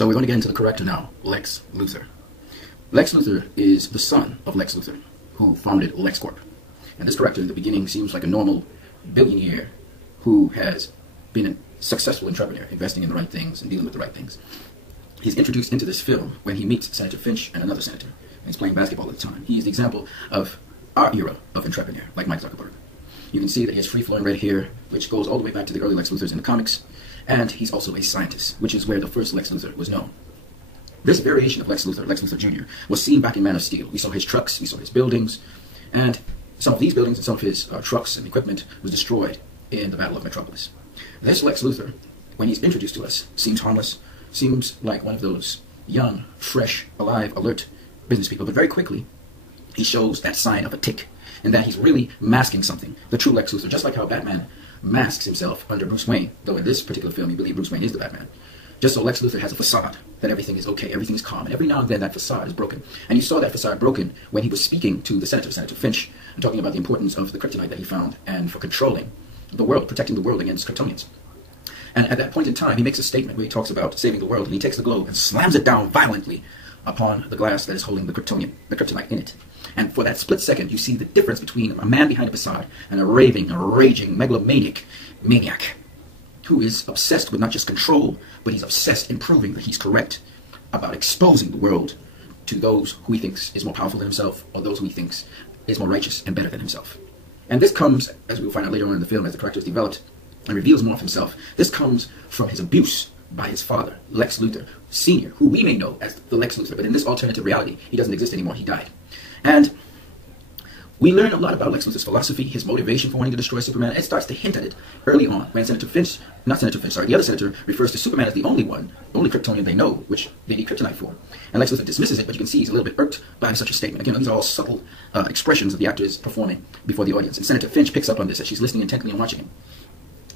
So we're going to get into the character now, Lex Luther. Lex Luther is the son of Lex Luther, who founded LexCorp. And this character in the beginning seems like a normal billionaire who has been a successful entrepreneur, investing in the right things and dealing with the right things. He's introduced into this film when he meets Senator Finch and another senator. And he's playing basketball at the time. He is the example of our era of entrepreneur, like Mike Zuckerberg. You can see that he has free-flowing red hair, which goes all the way back to the early Lex Luthers in the comics. And he's also a scientist, which is where the first Lex Luthor was known. This variation of Lex Luther Jr., was seen back in Man of Steel. We saw his trucks, we saw his buildings, and some of these buildings and some of his trucks and equipment was destroyed in the Battle of Metropolis. This Lex Luthor, when he's introduced to us, seems harmless, seems like one of those young, fresh, alive, alert business people, but very quickly he shows that sign of a tick, and that he's really masking something, the true Lex Luthor, just like how Batman masks himself under Bruce Wayne, though in this particular film you believe Bruce Wayne is the Batman. Just so Lex Luthor has a facade that everything is okay, everything is calm, and every now and then that facade is broken. And you saw that facade broken when he was speaking to the Senator Finch, and talking about the importance of the kryptonite that he found and for controlling the world, protecting the world against Kryptonians. And at that point in time, he makes a statement where he talks about saving the world, and he takes the globe and slams it down violently upon the glass that is holding the kryptonite in it. And for that split second, you see the difference between a man behind a facade and a raging, megalomaniac maniac who is obsessed with not just control, but he's obsessed in proving that he's correct about exposing the world to those who he thinks is more powerful than himself, or those who he thinks is more righteous and better than himself. And this comes, as we will find out later on in the film, as the character is developed and reveals more of himself, this comes from his abuse by his father, Lex Luthor Sr., who we may know as the Lex Luthor, but in this alternative reality, he doesn't exist anymore, he died. And we learn a lot about Lex Luthor's philosophy, his motivation for wanting to destroy Superman. It starts to hint at it early on when the other senator refers to Superman as the only Kryptonian they know, which they need kryptonite for. And Lex Luthor dismisses it, but you can see he's a little bit irked by such a statement. Again, these are all subtle expressions that the actor is performing before the audience. And Senator Finch picks up on this as she's listening intently and watching him.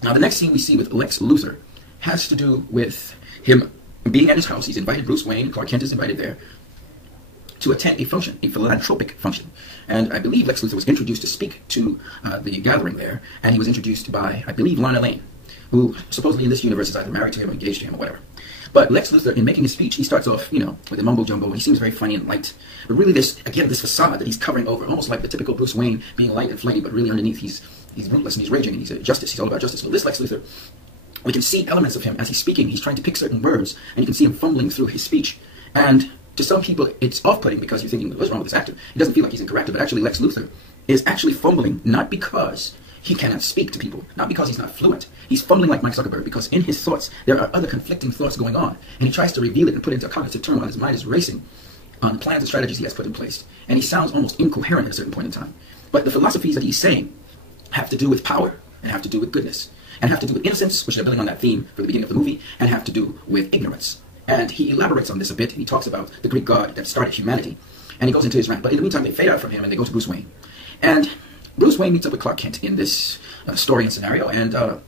Now, the next scene we see with Lex Luthor has to do with him being at his house. He's invited Bruce Wayne, Clark Kent is invited there, to attend a function, a philanthropic function. And I believe Lex Luthor was introduced to speak to the gathering there, and he was introduced by, I believe, Lana Lane, who supposedly in this universe is either married to him or engaged to him or whatever. But Lex Luthor, in making his speech, he starts off, with a mumbo-jumbo, and he seems very funny and light. But really this facade that he's covering over, almost like the typical Bruce Wayne being light and flighty, but really underneath he's ruthless and he's raging and he's justice. He's all about justice. Well, this Lex Luthor, we can see elements of him as he's speaking. He's trying to pick certain words, and you can see him fumbling through his speech. And to some people, it's off-putting because you're thinking, what's wrong with this actor? He doesn't feel like he's incorrect, but actually Lex Luthor is actually fumbling, not because he cannot speak to people, not because he's not fluent. He's fumbling like Mike Zuckerberg because in his thoughts, there are other conflicting thoughts going on, and he tries to reveal it and put it into a cognitive term while his mind is racing on the plans and strategies he has put in place. And he sounds almost incoherent at a certain point in time. But the philosophies that he's saying have to do with power, and have to do with goodness, and have to do with innocence, which is building on that theme for the beginning of the movie, and have to do with ignorance. And he elaborates on this a bit, and he talks about the Greek god that started humanity. And he goes into his rant. But in the meantime, they fade out from him, and they go to Bruce Wayne. And Bruce Wayne meets up with Clark Kent in this story and scenario, and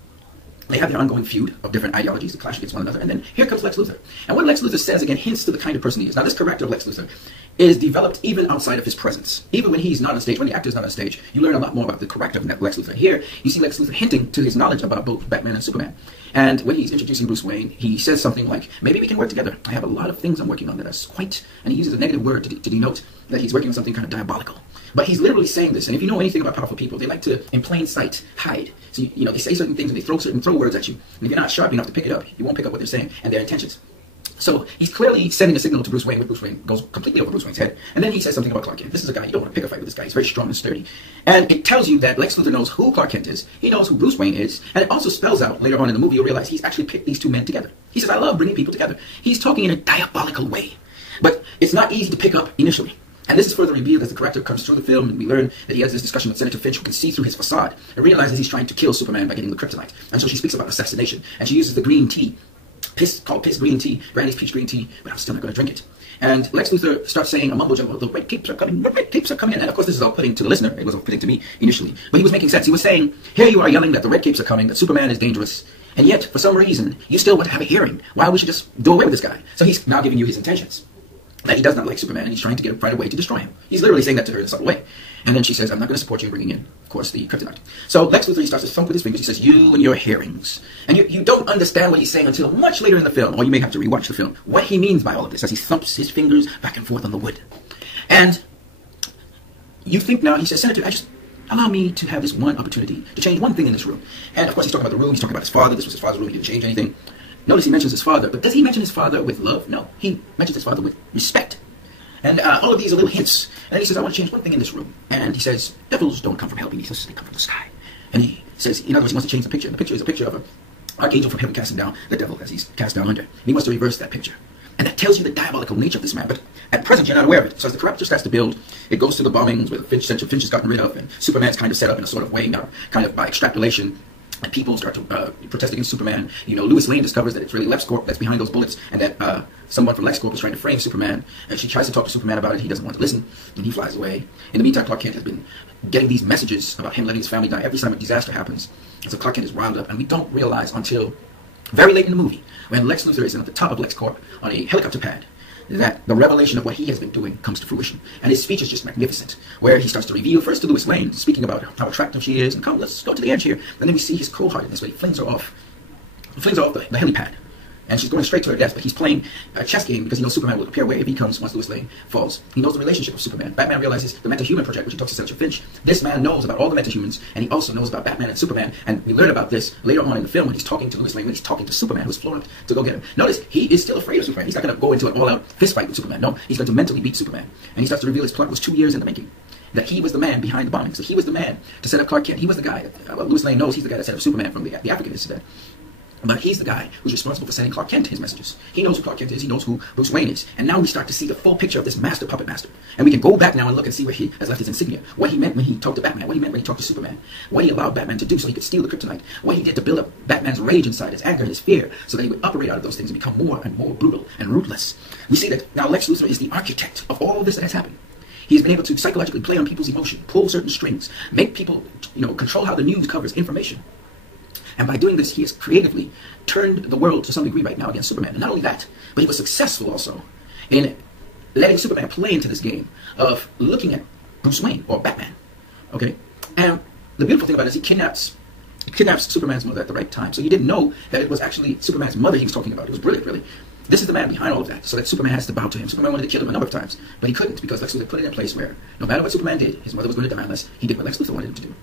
they have their ongoing feud of different ideologies that clash against one another. And then here comes Lex Luthor. And what Lex Luthor says, again, hints to the kind of person he is. Now, this character of Lex Luthor is developed even outside of his presence. Even when he's not on stage, when the actor is not on stage, you learn a lot more about the character of Lex Luthor. Here, you see Lex Luthor hinting to his knowledge about both Batman and Superman. And when he's introducing Bruce Wayne, he says something like, maybe we can work together. I have a lot of things I'm working on that are quite... And he uses a negative word to denote that he's working on something kind of diabolical. But he's literally saying this. And if you know anything about powerful people, they like to, in plain sight, hide. So, they say certain things and they throw words at you. And if you're not sharp enough to pick it up, you won't pick up what they're saying and their intentions. So he's clearly sending a signal to Bruce Wayne, where Bruce Wayne goes completely over Bruce Wayne's head. And then he says something about Clark Kent. This is a guy, you don't want to pick a fight with this guy. He's very strong and sturdy. And it tells you that Lex Luthor knows who Clark Kent is. He knows who Bruce Wayne is. And it also spells out, later on in the movie, you'll realize he's actually picked these two men together. He says, I love bringing people together. He's talking in a diabolical way. But it's not easy to pick up initially. And this is further revealed as the character comes through the film, and we learn that he has this discussion with Senator Finch, who can see through his facade, and realizes he's trying to kill Superman by getting the kryptonite. And so she speaks about assassination, and she uses the green tea, called piss green tea, Brandy's peach green tea, but I'm still not going to drink it. And Lex Luthor starts saying a mumbo jumbo, the red capes are coming, the red capes are coming. And of course this is all putting to the listener, it was all putting to me initially, but he was making sense. He was saying, here you are yelling that the red capes are coming, that Superman is dangerous, and yet, for some reason, you still want to have a hearing. Why we should just do away with this guy? So he's now giving you his intentions. that he does not like Superman, and he's trying to find a way to destroy him. He's literally saying that to her in a subtle way. And then she says, I'm not going to support you in bringing in, of course, the kryptonite. So Lex Luthor, he starts to thump with his fingers. He says, you and your hearings. And you don't understand what he's saying until much later in the film, or you may have to rewatch the film, what he means by all of this, as he thumps his fingers back and forth on the wood. And you think now, he says, Senator, allow me to have this one opportunity to change one thing in this room. And of course, he's talking about the room. He's talking about his father. This was his father's room. He didn't change anything. Notice he mentions his father, but does he mention his father with love? No. He mentions his father with respect. And all of these are little hints. And he says, I want to change one thing in this room. And he says, devils don't come from hell beneath, they come from the sky. And he says, in other words, he wants to change the picture. And the picture is a picture of an archangel from heaven casting down the devil as he's cast down under. And he wants to reverse that picture. And that tells you the diabolical nature of this man. But at present, you're not aware of it. So as the corruptor starts to build, it goes to the bombings where Finch has gotten rid of, and Superman's kind of set up in a sort of way now, kind of by extrapolation. And people start to protest against Superman. You know, Lois Lane discovers that it's really LexCorp that's behind those bullets, and that someone from LexCorp is trying to frame Superman. And she tries to talk to Superman about it. He doesn't want to listen, and he flies away. In the meantime, Clark Kent has been getting these messages about him letting his family die every time a disaster happens. And so Clark Kent is wound up, and we don't realize until very late in the movie, when Lex Luthor is at the top of LexCorp on a helicopter pad, that the revelation of what he has been doing comes to fruition. And his speech is just magnificent, where he starts to reveal first to Lois Lane, speaking about how attractive she is, and come, let's go to the edge here. And then we see his cold-heartedness, where he flings her off the helipad. And she's going straight to her death, but he's playing a chess game because he knows Superman will appear where if he comes once Lois Lane falls. He knows the relationship of Superman. Batman realizes the Meta-Human Project, which he talks to Senator Finch. This man knows about all the Meta-Humans, and he also knows about Batman and Superman. And we learn about this later on in the film when he's talking to Lois Lane, when he's talking to Superman, who's flown up to go get him. Notice, he is still afraid of Superman. He's not going to go into an all-out fist fight with Superman. No, he's going to mentally beat Superman. And he starts to reveal his plot was 2 years in the making. That he was the man behind the bombings. So he was the man to set up Clark Kent. He was the guy. Lois Lane knows he's the guy that set up Superman from the African incident. But he's the guy who's responsible for sending Clark Kent his messages. He knows who Clark Kent is. He knows who Bruce Wayne is. And now we start to see the full picture of this master, puppet master. And we can go back now and look and see where he has left his insignia. What he meant when he talked to Batman. What he meant when he talked to Superman. What he allowed Batman to do so he could steal the kryptonite. What he did to build up Batman's rage inside, his anger, his fear, so that he would operate out of those things and become more and more brutal and ruthless. We see that now Lex Luthor is the architect of all of this that has happened. He has been able to psychologically play on people's emotion, pull certain strings, make people, control how the news covers information. And by doing this, he has creatively turned the world to some degree right now against Superman. And not only that, but he was successful also in letting Superman play into this game of looking at Bruce Wayne or Batman. Okay? And the beautiful thing about it is he kidnaps Superman's mother at the right time. So you didn't know that it was actually Superman's mother he was talking about. It was brilliant, really. This is the man behind all of that, so that Superman has to bow to him. Superman wanted to kill him a number of times, but he couldn't because Lex Luthor put it in a place where no matter what Superman did, his mother was going to die unless he did what Lex Luthor wanted him to do.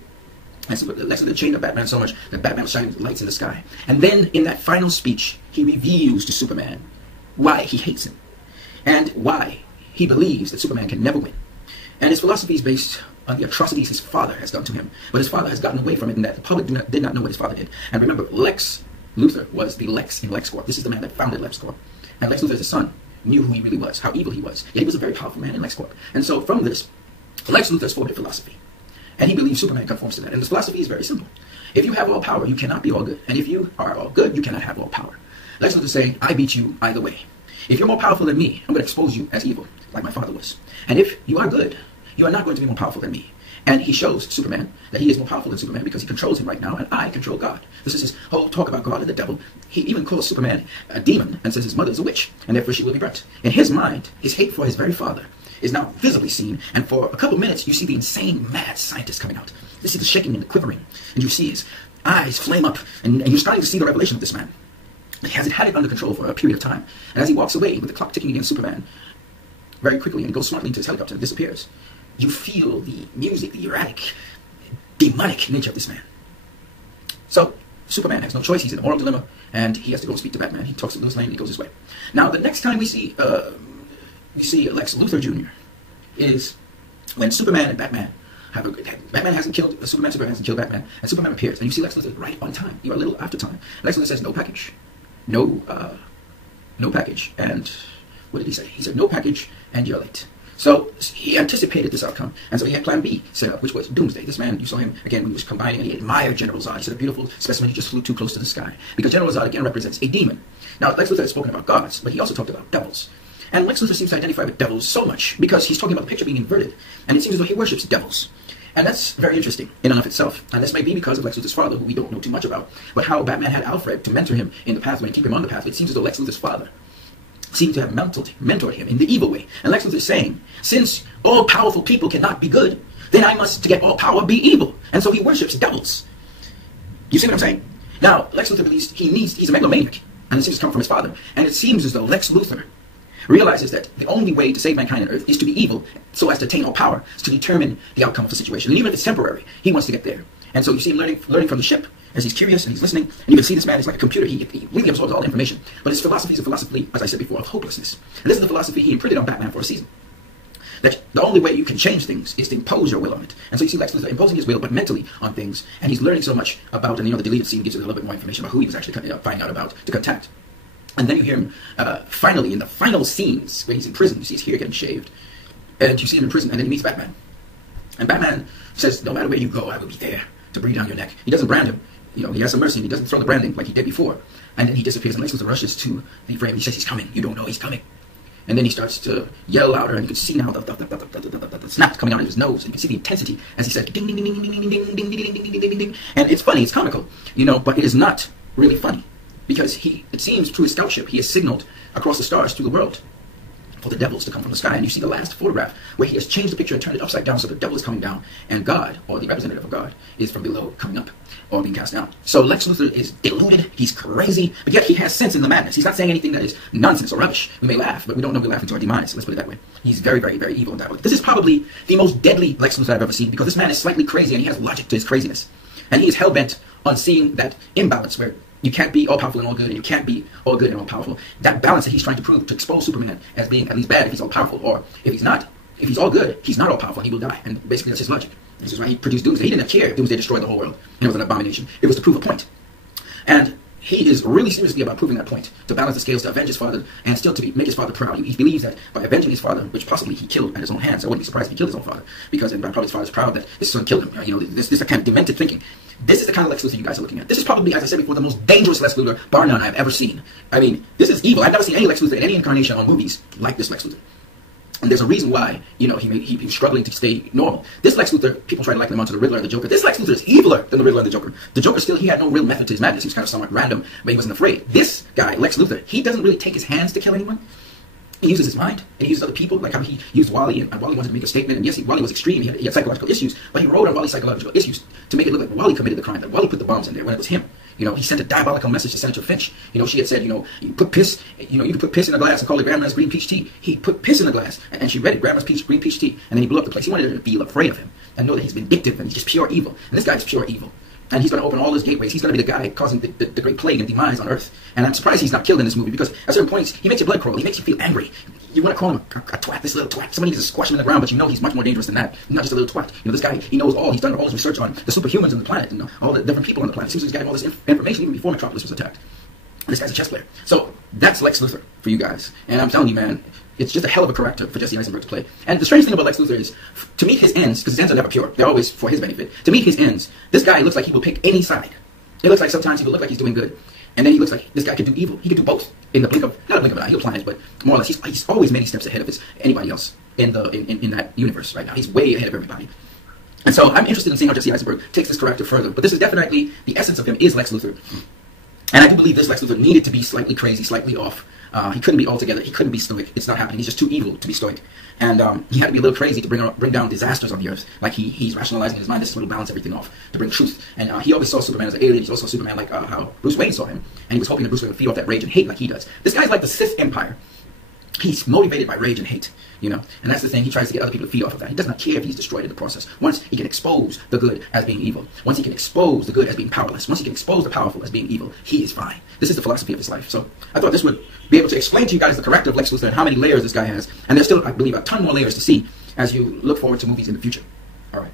And so Lex Luthor chained up Batman so much that Batman was shining lights in the sky. And then in that final speech, he reveals to Superman why he hates him and why he believes that Superman can never win. And his philosophy is based on the atrocities his father has done to him. But his father has gotten away from it, and that the public did not know what his father did. And remember, Lex Luthor was the Lex in LexCorp. This is the man that founded LexCorp. And Lex Luthor, his son, knew who he really was, how evil he was. Yet he was a very powerful man in LexCorp. And so from this, Lex Luthor has formed a philosophy. And he believes Superman conforms to that. And this philosophy is very simple. If you have all power, you cannot be all good. And if you are all good, you cannot have all power. Lex Luthor say, I beat you either way. If you're more powerful than me, I'm going to expose you as evil, like my father was. And if you are good, you are not going to be more powerful than me. And he shows Superman that he is more powerful than Superman because he controls him right now, and I control God. This is his whole talk about God and the devil. He even calls Superman a demon and says his mother is a witch, and therefore she will be burnt. In his mind, his hate for his very father is now visibly seen, and for a couple of minutes, you see the insane, mad scientist coming out. You see the shaking and the quivering, and you see his eyes flame up, and you're starting to see the revelation of this man. He hasn't had it under control for a period of time, and as he walks away with the clock ticking against Superman, very quickly, and he goes smartly into his helicopter and disappears, you feel the music, the erratic, demonic nature of this man. So, Superman has no choice. He's in a moral dilemma, and he has to go speak to Batman. He talks to Lois Lane, and he goes his way. Now, the next time we see Lex Luther Jr. is when Superman and Batman have a Batman hasn't killed Superman, Superman hasn't killed Batman, and Superman appears, and you see Lex Luthor right on time. You are a little after time. Lex Luthor says, no package. No package. And what did he say? He said, no package, and you're late. So he anticipated this outcome, and so he had Plan B set up, which was Doomsday. This man, you saw him, again, he was combining, and he admired General Zod. He said, a beautiful specimen, he just flew too close to the sky. Because General Zod, again, represents a demon. Now, Lex Luthor had spoken about gods, but he also talked about devils. And Lex Luthor seems to identify with devils so much, because he's talking about the picture being inverted, and it seems as though he worships devils. And that's very interesting in and of itself. And this may be because of Lex Luthor's father, who we don't know too much about, but how Batman had Alfred to mentor him in the pathway and keep him on the pathway. It seems as though Lex Luthor's father seem to have mentored him in the evil way. And Lex Luthor is saying, since all powerful people cannot be good, then I must, to get all power, be evil. And so he worships devils. You see what I'm saying? Now, Lex Luthor believes he's a megalomaniac, and it seems to come from his father. And it seems as though Lex Luthor realizes that the only way to save mankind on Earth is to be evil, so as to attain all power, is to determine the outcome of the situation. And even if it's temporary, he wants to get there. And so you see him learning from the ship, as he's curious and he's listening. And you can see this man is like a computer. He really absorbs all the information. But his philosophy is a philosophy, as I said before, of hopelessness. And this is the philosophy he imprinted on Batman for a season. That the only way you can change things is to impose your will on it. And so you see Lex Luthor imposing his will, but mentally, on things. And he's learning so much about, and the deleted scene gives you a little bit more information about who he was actually finding out about to contact. And then you hear him, finally, in the final scenes, when he's in prison, you see his hair getting shaved. And you see him in prison, and then he meets Batman. And Batman says, no matter where you go, I will be there to breathe down your neck. He doesn't brand him. He has some mercy. He doesn't throw the branding like he did before. And then he disappears, and Lex Luthor rushes to the frame. He says, he's coming. You don't know he's coming. And then he starts to yell louder, and you can see now the snap coming out of his nose. And you can see the intensity as he says, ding, ding, ding, ding, ding, ding, ding, ding, ding, ding, ding, ding, ding, ding. And it's funny, it's comical, but it is not really funny. Because it seems through his scout ship, he has signaled across the stars through the world for the devils to come from the sky. And you see the last photograph where he has changed the picture and turned it upside down, so the devil is coming down, and God, or the representative of God, is from below coming up, or being cast down. So Lex Luthor is deluded, he's crazy, but yet he has sense in the madness. He's not saying anything that is nonsense or rubbish. We may laugh, but we don't know we're laughing to our demise. Let's put it that way. He's very, very, very evil and diabolical. This is probably the most deadly Lex Luthor I've ever seen, because this man is slightly crazy and he has logic to his craziness. And he is hell-bent on seeing that imbalance where you can't be all powerful and all good, and you can't be all good and all powerful. That balance that he's trying to prove, to expose Superman as being at least bad if he's all powerful, or if he's not, if he's all good, he's not all powerful and he will die. And basically that's his logic. This is why he produced Doomsday. He didn't care if Doomsday destroyed the whole world, and it was an abomination. It was to prove a point. And he is really seriously about proving that point, to balance the scales, to avenge his father, and still to make his father proud. He believes that by avenging his father, which possibly he killed at his own hands, I wouldn't be surprised if he killed his own father, because probably his father's proud that his son killed him. This kind of demented thinking. This is the kind of Lex Luthor you guys are looking at. This is probably, as I said before, the most dangerous Lex Luthor, bar none, I've ever seen. I mean, this is evil. I've never seen any Lex Luthor in any incarnation on movies like this Lex Luthor. And there's a reason why, he was struggling to stay normal. This Lex Luthor, people try to liken him onto the Riddler and the Joker. This Lex Luthor is eviler than the Riddler and the Joker. The Joker still, he had no real method to his madness. He was kind of somewhat random, but he wasn't afraid. This guy, Lex Luthor, he doesn't really take his hands to kill anyone. He uses his mind, and he uses other people, like how he used Wally, and Wally wanted to make a statement, and yes, Wally was extreme, he had psychological issues, but he wrote on Wally's psychological issues to make it look like Wally committed the crime, that Wally put the bombs in there when it was him. He sent a diabolical message to Senator Finch. She had said, you put piss, you can put piss in a glass and call it Grandma's green peach tea. He put piss in a glass, and she read it, Grandma's green peach tea, and then he blew up the place. He wanted her to feel afraid of him, and know that he's vindictive, and he's just pure evil. And this guy is pure evil. And he's going to open all his gateways. He's going to be the guy causing the great plague and demise on Earth. And I'm surprised he's not killed in this movie, because at certain points, he makes your blood crawl. He makes you feel angry. You want to call him a twat, this little twat. Somebody needs to squash him in the ground, but he's much more dangerous than that. He's not just a little twat. This guy, he knows all. He's done all his research on the superhumans on the planet, and all the different people on the planet. It seems he's getting all this information even before Metropolis was attacked. And this guy's a chess player. So that's Lex Luthor for you guys. And I'm telling you, man, it's just a hell of a character for Jesse Eisenberg to play. And the strange thing about Lex Luthor is, to meet his ends, because his ends are never pure, they're always for his benefit. To meet his ends, this guy looks like he will pick any side. It looks like sometimes he will look like he's doing good, and then he looks like this guy could do evil. He could do both in the blink of, not a blink of an eye, he'll plan it, but more or less he's always many steps ahead of anybody else in that universe right now. He's way ahead of everybody. And so I'm interested in seeing how Jesse Eisenberg takes this character further. But this is definitely, the essence of him is Lex Luthor. And I do believe this Lex Luthor needed to be slightly crazy, slightly off. He couldn't be all together. He couldn't be stoic. It's not happening. He's just too evil to be stoic. And he had to be a little crazy to bring down disasters on the earth. Like he's rationalizing in his mind, this is going to balance everything off, to bring truth. And he always saw Superman as an alien. He also saw Superman like how Bruce Wayne saw him. And he was hoping that Bruce Wayne would feed off that rage and hate like he does. This guy's like the Sith Empire. He's motivated by rage and hate, and that's the thing. He tries to get other people to feed off of that. He does not care if he's destroyed in the process. Once he can expose the good as being evil, once he can expose the good as being powerless, once he can expose the powerful as being evil, he is fine. This is the philosophy of his life. So I thought this would be able to explain to you guys the character of Lex Luthor and how many layers this guy has. And there's still, I believe, a ton more layers to see as you look forward to movies in the future. All right.